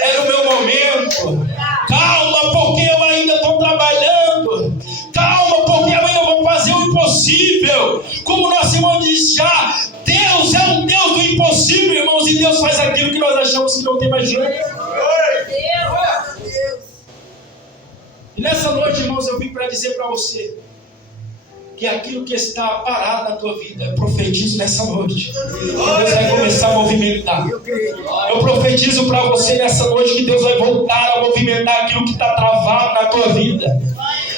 é no meu momento. Calma, porque eu ainda estou trabalhando. Calma, porque eu ainda vou fazer o impossível. Como o nosso irmão disse já, Deus é um Deus do impossível, irmãos, e Deus faz aquilo que nós achamos que não tem mais jeito. E nessa noite, irmãos, eu vim para dizer para você que aquilo que está parado na tua vida, eu profetizo nessa noite, que Deus vai começar a movimentar. Eu profetizo para você nessa noite que Deus vai voltar a movimentar aquilo que está travado na tua vida.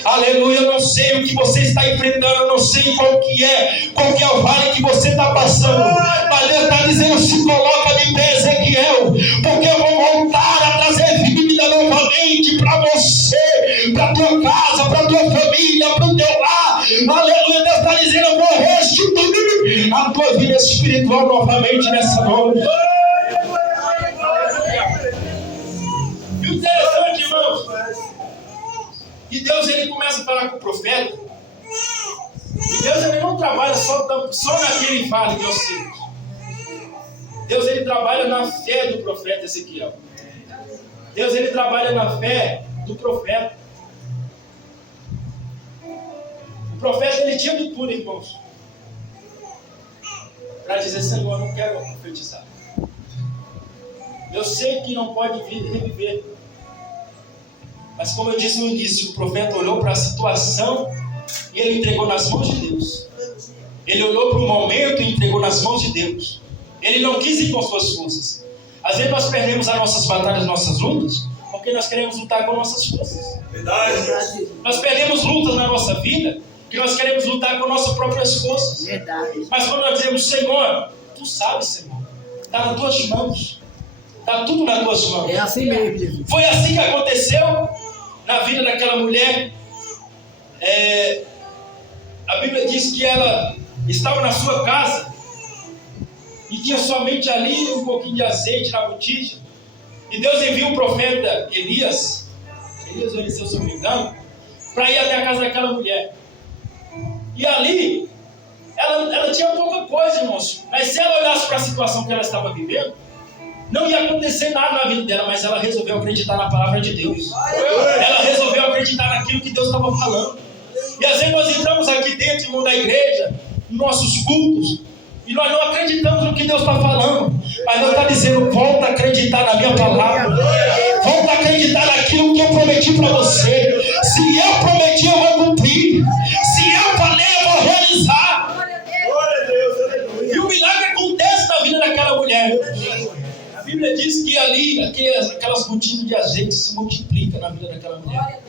Aleluia, eu não sei o que você está enfrentando, eu não sei qual que é o vale que você está passando, mas Deus está dizendo: se coloca de pé, Ezequiel, porque eu vou voltar a trazer vida novamente para você, para tua casa, para tua família, para o teu lar. Aleluia, Deus está dizendo: eu vou restituir a tua vida espiritual novamente nessa noite. E o interessante, irmãos, e Deus, ele começa a falar com o profeta. E Deus, ele não trabalha só naquele vale de Osíris. Deus, ele trabalha na fé do profeta Ezequiel. Deus, ele trabalha na fé do profeta. O profeta, ele tinha de tudo, irmãos, para dizer: Senhor, eu não quero profetizar. Eu sei que não pode reviver. Mas como eu disse no início, o profeta olhou para a situação e ele entregou nas mãos de Deus. Ele olhou para o momento e entregou nas mãos de Deus. Ele não quis ir com suas forças. Às vezes nós perdemos as nossas batalhas, nossas lutas, porque nós queremos lutar com nossas forças. Verdade. Nós perdemos lutas na nossa vida, porque nós queremos lutar com nossas próprias forças. Verdade. Mas quando nós dizemos: Senhor, Tu sabes, Senhor, está nas Tuas mãos. Está tudo nas Tuas mãos. É assim mesmo, Jesus. Foi assim que aconteceu na vida daquela mulher. A Bíblia diz que ela estava na sua casa e tinha somente ali um pouquinho de azeite na botija. E Deus envia o profeta Elias ou Eliseu, se eu não me engano, para ir até a casa daquela mulher. E ali, ela tinha pouca coisa, irmãos. Mas se ela olhasse para a situação que ela estava vivendo, não ia acontecer nada na vida dela, mas ela resolveu acreditar na palavra de Deus. Ela resolveu acreditar naquilo que Deus estava falando. E às vezes nós entramos aqui dentro, irmão, da igreja, nos nossos cultos, e nós não acreditamos no que Deus está falando. Mas Deus está dizendo: volta a acreditar na minha palavra. Volta a acreditar naquilo que eu prometi para você. Se eu prometi, eu vou cumprir. Se eu falei, eu vou realizar. Glória a Deus, aleluia. E o milagre acontece na vida daquela mulher. A Bíblia diz que ali, aquelas gotinhas de azeite se multiplicam na vida daquela mulher.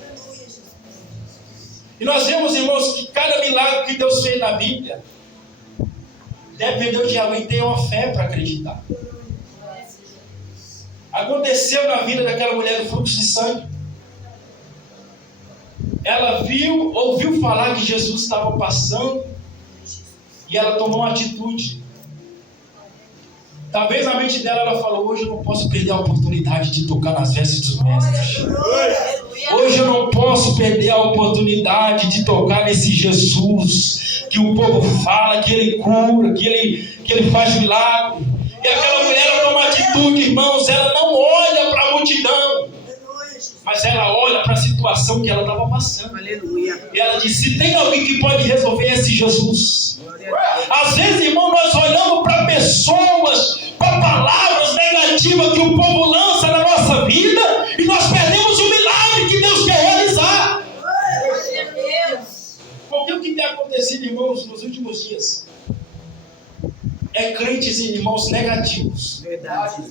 E nós vemos, irmãos, que cada milagre que Deus fez na Bíblia dependeu de alguém ter uma fé para acreditar. Aconteceu na vida daquela mulher do fluxo de sangue. Ela ouviu falar que Jesus estava passando e ela tomou uma atitude. Talvez na mente dela ela falou: hoje eu não posso perder a oportunidade de tocar nas vestes dos mestres. Hoje eu não posso perder a oportunidade de tocar nesse Jesus que o povo fala, que ele cura, que ele faz milagre. E aquela mulher, ela toma atitude, irmãos. Ela não olha para a multidão, mas ela olha para a situação que ela estava passando. Aleluia. E ela diz: se tem alguém que pode resolver esse Jesus. Às vezes, irmão, nós olhamos para pessoas, para palavras negativas que o povo lança na nossa vida, e nós perdemos o milagre que Deus quer realizar. Porque o que tem acontecido, irmãos, nos últimos dias é crentes e irmãos negativos. Verdade.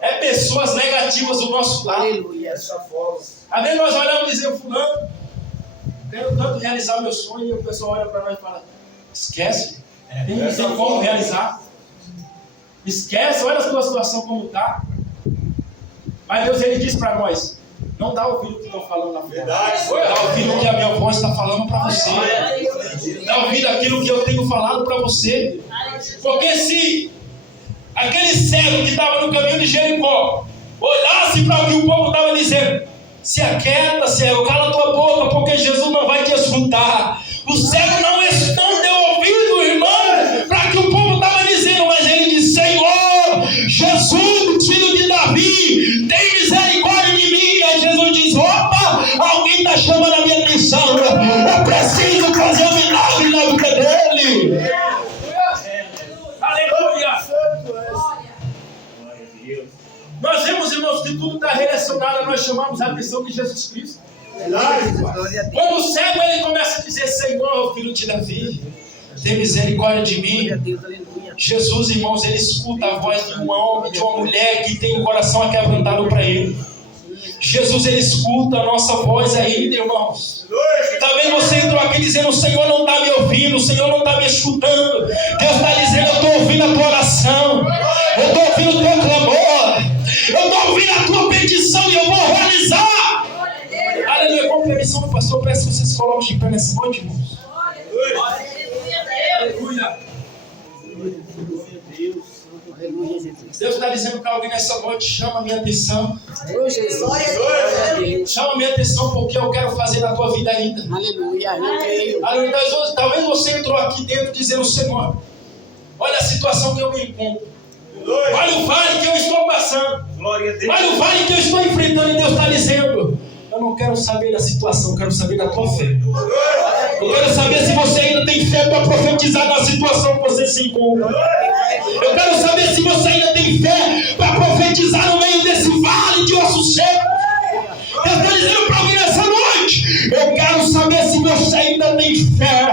É pessoas negativas do nosso lado. Aleluia. Essa forma. Às vezes nós olhamos e dizemos: fulano, quero tanto realizar o meu sonho, e o pessoal olha para nós e fala: esquece, não tem como realizar. Esquece, olha a tua situação como está. Mas Deus, ele diz para nós: não dá ouvido o que estão falando na frente. Dá ouvido o que a minha voz está falando para você. Dá ouvido aquilo que eu tenho falado para você. Porque se aquele cego que estava no caminho de Jericó olhasse para o que o povo estava dizendo: se aquieta, cego, cala tua boca, porque Jesus não vai te escutar. O cego não deu ouvido, irmão, para o que o povo estava dizendo, mas ele disse: Senhor, Jesus, filho de Davi, tem misericórdia de mim. Aí Jesus diz: opa, alguém está chamando a minha atenção. Eu preciso fazer um milagre na vida dele. Aleluia. Nós vemos, irmãos, que tudo está relacionado a nós chamamos a atenção de Jesus Cristo. Quando o cego ele começa a dizer: Senhor, filho de Davi, tem misericórdia de mim. Jesus, irmãos, ele escuta a voz de um homem, de uma mulher que tem o coração aquebrantado para ele. Jesus, ele escuta a nossa voz ainda, irmãos. Talvez você entrou aqui dizendo: o Senhor não está me ouvindo, o Senhor não está me escutando. Deus está dizendo: eu estou ouvindo a tua oração, eu estou ouvindo o teu clamor, eu estou ouvindo a tua petição e eu vou realizar. Aleluia. Com permissão do pastor, peço que vocês se coloquem de pé nessa noite, irmãos. Aleluia. Deus está dizendo para alguém nessa noite: chama a minha atenção. Chama a minha atenção, porque eu quero fazer na tua vida ainda. Aleluia, eu creio. Aleluia. Talvez você entrou aqui dentro dizendo: Senhor, olha a situação que eu me encontro. Olha o vale que eu estou passando. Olha o vale que eu estou enfrentando. E Deus está dizendo: eu não quero saber da situação, eu quero saber da tua fé. Eu quero saber se você ainda tem fé para profetizar na situação que você se encontra. Eu quero saber se você ainda tem fé para profetizar no meio desse vale de ossos secos. Deus está dizendo para mim nessa noite: eu quero saber se você ainda tem fé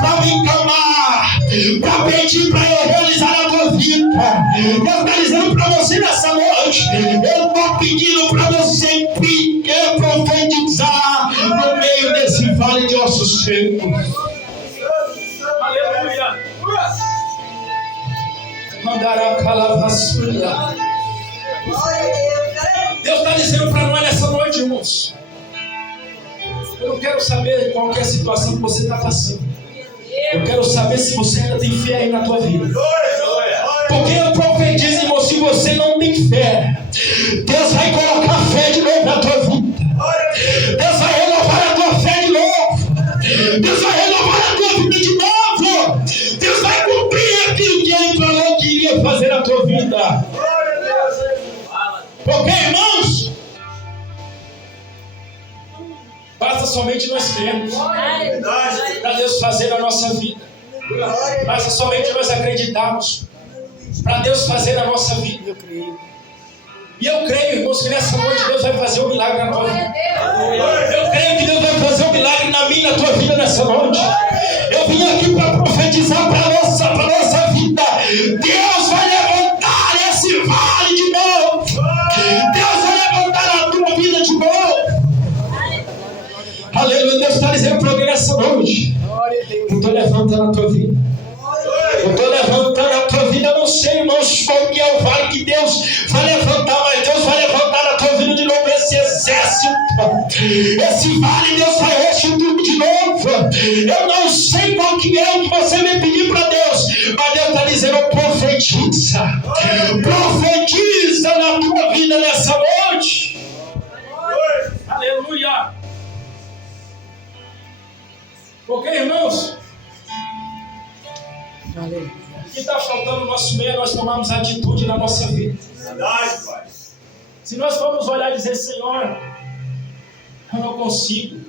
para me clamar, para pedir para eu realizar a tua vida. Deus está dizendo para você nessa noite: eu estou pedindo para você profetizar no meio desse vale de ossos secos. Aleluia. Mandará calavassuria. Deus está dizendo para nós nessa noite, irmãos: eu não quero saber qual é a situação que você está passando. Eu quero saber se você ainda tem fé aí na tua vida. Porque eu profetizo, irmão, se você não tem fé, Deus vai colocar fé de novo na tua vida. Deus vai renovar a tua fé de novo. Deus vai renovar a tua vida de novo. Deus vai cumprir aquilo que Ele falou que iria fazer na tua vida. Porque, irmãos, basta somente nós crermos para Deus fazer na nossa vida. Basta somente nós acreditarmos para Deus fazer na nossa vida. Eu creio. E eu creio, irmãos, que nessa noite Deus vai fazer um milagre na tua vida. Eu creio que Deus vai fazer um milagre na minha e na tua vida nessa noite. Eu vim aqui para profetizar para a nossa vida. Deus vai levantar esse vale de novo. Deus vai levantar a tua vida de novo. Aleluia. Deus está dizendo para alguém nessa noite: eu estou levantando a tua vida. Eu estou levantando a tua vida. Eu não sei, irmãos, qual que é o vale que Deus vai levantar, mas Deus vai levantar na tua vida de novo esse exército. Esse vale Deus vai restituir de novo. Eu não sei qual que é o que você vai pedir para Deus, mas Deus está dizendo: profetiza. Profetiza na tua vida nessa noite. Aleluia. Porque, irmãos, o que está faltando no nosso meio é nós tomarmos atitude na nossa vida. Se nós formos olhar e dizer: Senhor, eu não consigo,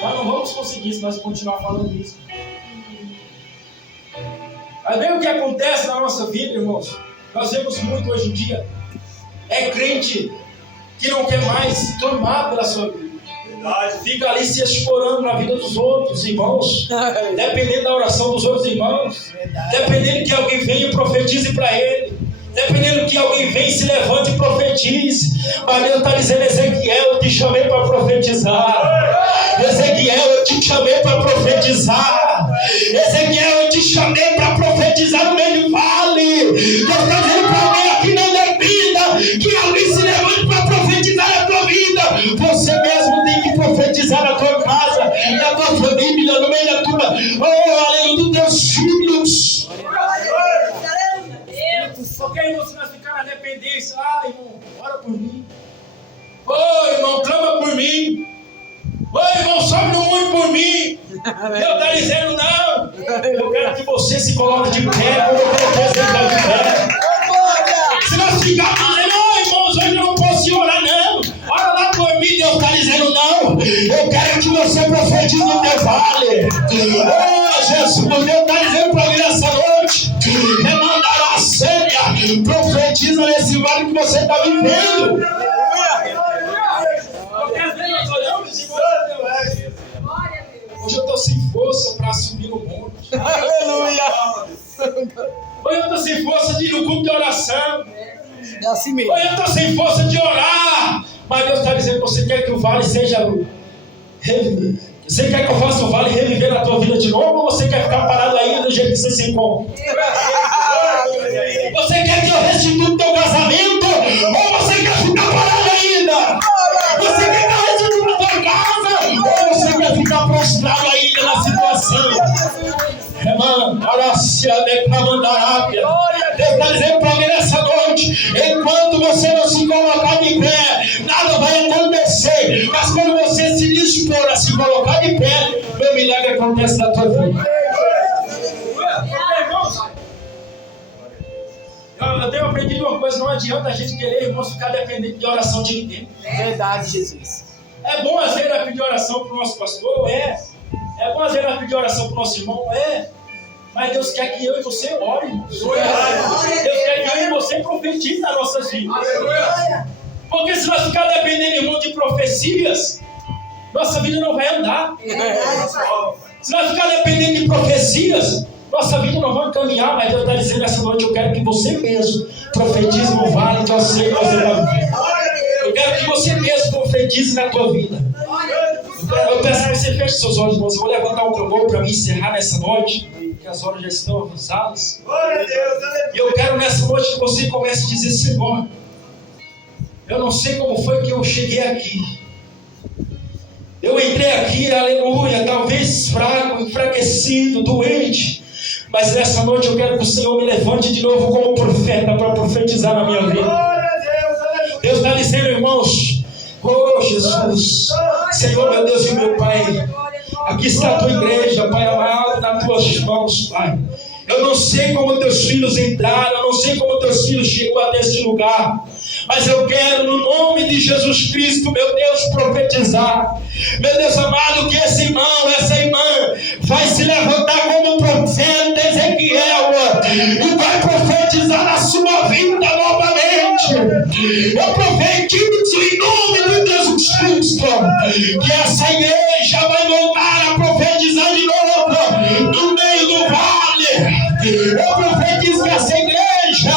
nós não vamos conseguir se nós continuar falando isso. Aí vem o que acontece na nossa vida, irmãos. Nós vemos muito hoje em dia. É crente que não quer mais clamar pela sua vida. Fica ali se explorando na vida dos outros irmãos, dependendo da oração dos outros irmãos, dependendo que alguém venha e profetize para ele, dependendo que alguém venha e se levante e profetize. Mas Deus está dizendo: Ezequiel, eu te chamei para profetizar. Ezequiel, eu te chamei para profetizar. Ezequiel, eu te chamei para profetizar no meio do vale. Deus está dizendo para alguém aqui: não dependa que alguém se levante para profetizar a tua vida. Você mesmo tem que profetizar na tua casa, na tua família, no meio da tua, aleluia, dos teus filhos. Porque, irmão, se nós ficar na dependência: irmão, ora por mim. Irmão, clama por mim. Irmão, sobe no mundo por mim. Deus está dizendo: não. Eu quero que você se coloque de pé, como eu coloquei você de pé. Se nós ficarmos dizendo: irmãos, hoje eu não posso ir orar, não. Ora lá por mim. Deus está dizendo: não. Eu quero que você profetize no teu vale. Jesus, Deus está dizendo para mim nessa noite: remandará a séria. Profetiza nesse vale que você está vivendo. Porque às vezes sem força para subir no monte. Aleluia. Ou eu estou sem força de ir no culto de oração. É assim mesmo. Ou eu estou sem força de orar. Mas Deus está dizendo, você quer que o vale seja... Você quer que eu faça o vale reviver na tua vida de novo? Ou você quer ficar parado aí do jeito que você se encontra? Você quer que eu restitua o teu casamento? Ou você quer ficar parado ainda? Você quer que eu restitua a tua casa? Ou você quer ficar prostrado ainda na situação? Irmã, Arácia, Decamandarábia. Deus está dizendo para mim nessa noite: enquanto você não se colocar de pé, nada vai acontecer. Mas quando você se dispor a se colocar de pé, meu milagre acontece na tua vida. Eu tenho aprendido uma coisa: não adianta a gente querer, irmãos, ficar dependente de oração de ninguém. Verdade, Jesus. É bom às vezes pedir oração para o nosso pastor? É bom às vezes pedir oração para o nosso irmão? Mas Deus quer que eu e você ore, irmãos. Deus quer que eu e você profetize nas nossas vidas. Porque se nós ficar dependendo, irmão, de profecias, nossa vida não vai andar. Se nós ficar dependendo de profecias, nossa vida não vai caminhar. Mas Deus está dizendo essa noite: eu quero que você mesmo profetize no vale que eu sei que você vai viver. Eu quero que você mesmo profetize na tua vida. Eu peço que você feche seus olhos, irmãos. Eu vou levantar um clamor para me encerrar nessa noite, que as horas já estão avançadas. E eu quero nessa noite que você comece a dizer: Senhor, eu não sei como foi que eu cheguei aqui. Eu entrei aqui, aleluia, talvez fraco, enfraquecido, doente. Mas nessa noite eu quero que o Senhor me levante de novo como profeta para profetizar na minha vida. Deus está dizendo, irmãos: oh Jesus, Senhor, meu Deus e meu Pai, aqui está a tua igreja, Pai amado, nas tuas mãos, Pai. Eu não sei como teus filhos entraram, eu não sei como teus filhos chegou até este lugar, mas eu quero, no nome de Jesus Cristo, meu Deus, profetizar. Meu Deus amado, que esse irmão, essa irmã vai se levantar como profeta Ezequiel e vai profetizar na sua vida novamente. Eu profetizo em nome de Jesus Cristo que essa igreja vai voltar a profetizar de novo no meio do vale. Eu profetizo que essa igreja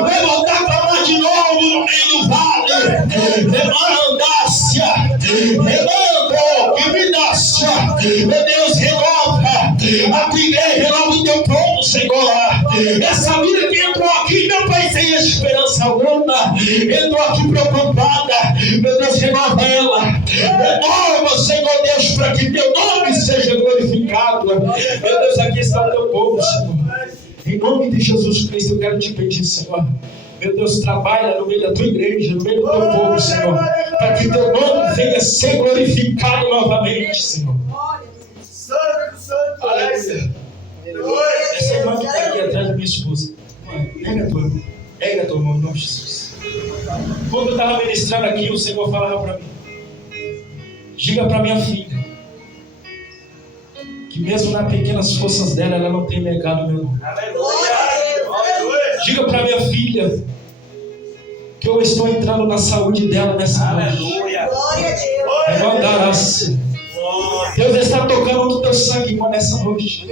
vai voltar a falar de novo no meio do vale. Demandácia, demando, que me dácia. Meu Deus, renova a tua igreja, renova o teu povo, Senhor. Essa vida que entrou aqui, meu Pai, sem esperança alguma, entrou aqui preocupada, meu Deus, renova ela. Renova, Senhor Deus, para que teu nome seja glorificado. Meu Deus, aqui está o teu povo, Senhor. Em nome de Jesus Cristo, eu quero te pedir, Senhor. Meu Deus, trabalha no meio da tua igreja, no meio do teu povo, Senhor, para que teu nome venha ser glorificado novamente, Senhor. Aleluia. Essa irmã que está aqui atrás da minha esposa, pega a tua mão, em nome de Jesus. Quando eu estava ministrando aqui, o Senhor falava para mim: diga para minha filha que mesmo nas pequenas forças dela, ela não tem negado o meu nome. Diga para minha filha que eu estou entrando na saúde dela nessa noite. Deus está tocando no teu sangue, irmão, nessa noite.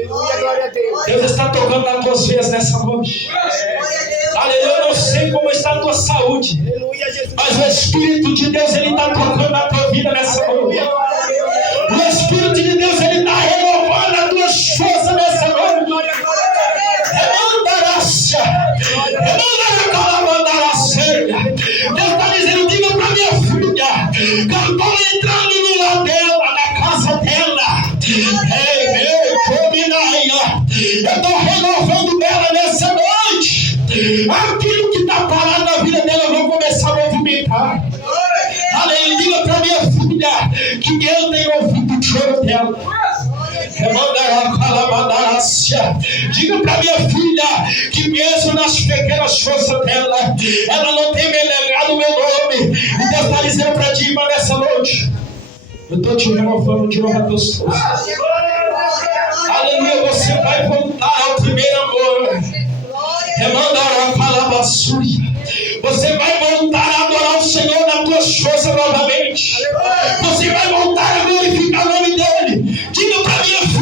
Deus está tocando nas tuas veias nessa noite. Aleluia, eu não sei como está a tua saúde, mas o Espírito de Deus, ele está tocando na tua vida nessa noite. O Espírito de Deus, ele está renovando as tuas forças nessa noite. Deus está dizendo: diga para minha filha que eu estou entrando no lar dela, na casa dela. Eu estou renovando dela nessa noite. Aquilo que está parado na vida dela, eu vou começar a movimentar. Aleluia, diga para minha filha que eu tenho ouvido o choro dela. Diga para minha filha que mesmo nas pequenas forças dela, ela não tem me negado o meu nome. E Deus está dizendo para ti, irmã, nessa noite: eu estou te renovando de novo a tuas forças. Aleluia, você vai voltar ao primeiro amor. Você vai voltar a adorar o Senhor nas tuas forças novamente. Você vai voltar a glorificar o nome dele. Diga para minha filha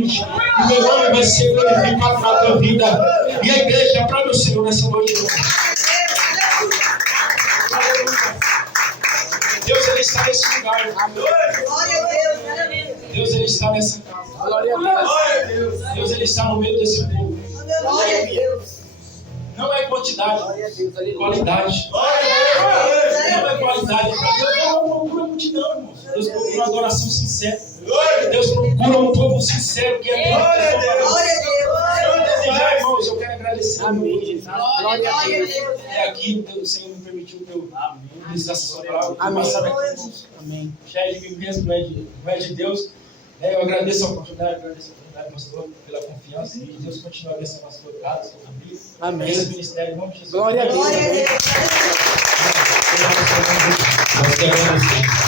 2020. E meu nome vai ser glorificado na tua vida. E a igreja, aplaude o Senhor nessa noite. Deus, Ele está nesse lugar. Glória a Deus. Deus, Ele está nessa casa. Glória a Deus. Deus, Ele está no meio desse povo. Glória a Deus. Não é quantidade, Glória a Deus. Aleluia. qualidade. Não é qualidade. Deus não procura multidão, irmãos. Deus procura uma adoração sincera. Deus procura um povo sincero que é Glória a Deus. desejar, irmãos. Eu quero agradecer. Amém, Jesus. Glória a Deus. É aqui, o Senhor me permitiu que eu ministrasse essa palavra. Amém. Amém. Já é de mim mesmo, não é de Deus. Eu agradeço a oportunidade, pastor, pela confiança. E Deus continue abençoando a sua casa, a sua família. Amém. Esse ministério, em nome de Jesus. Glória a Deus. Glória a Deus. Nós queremos.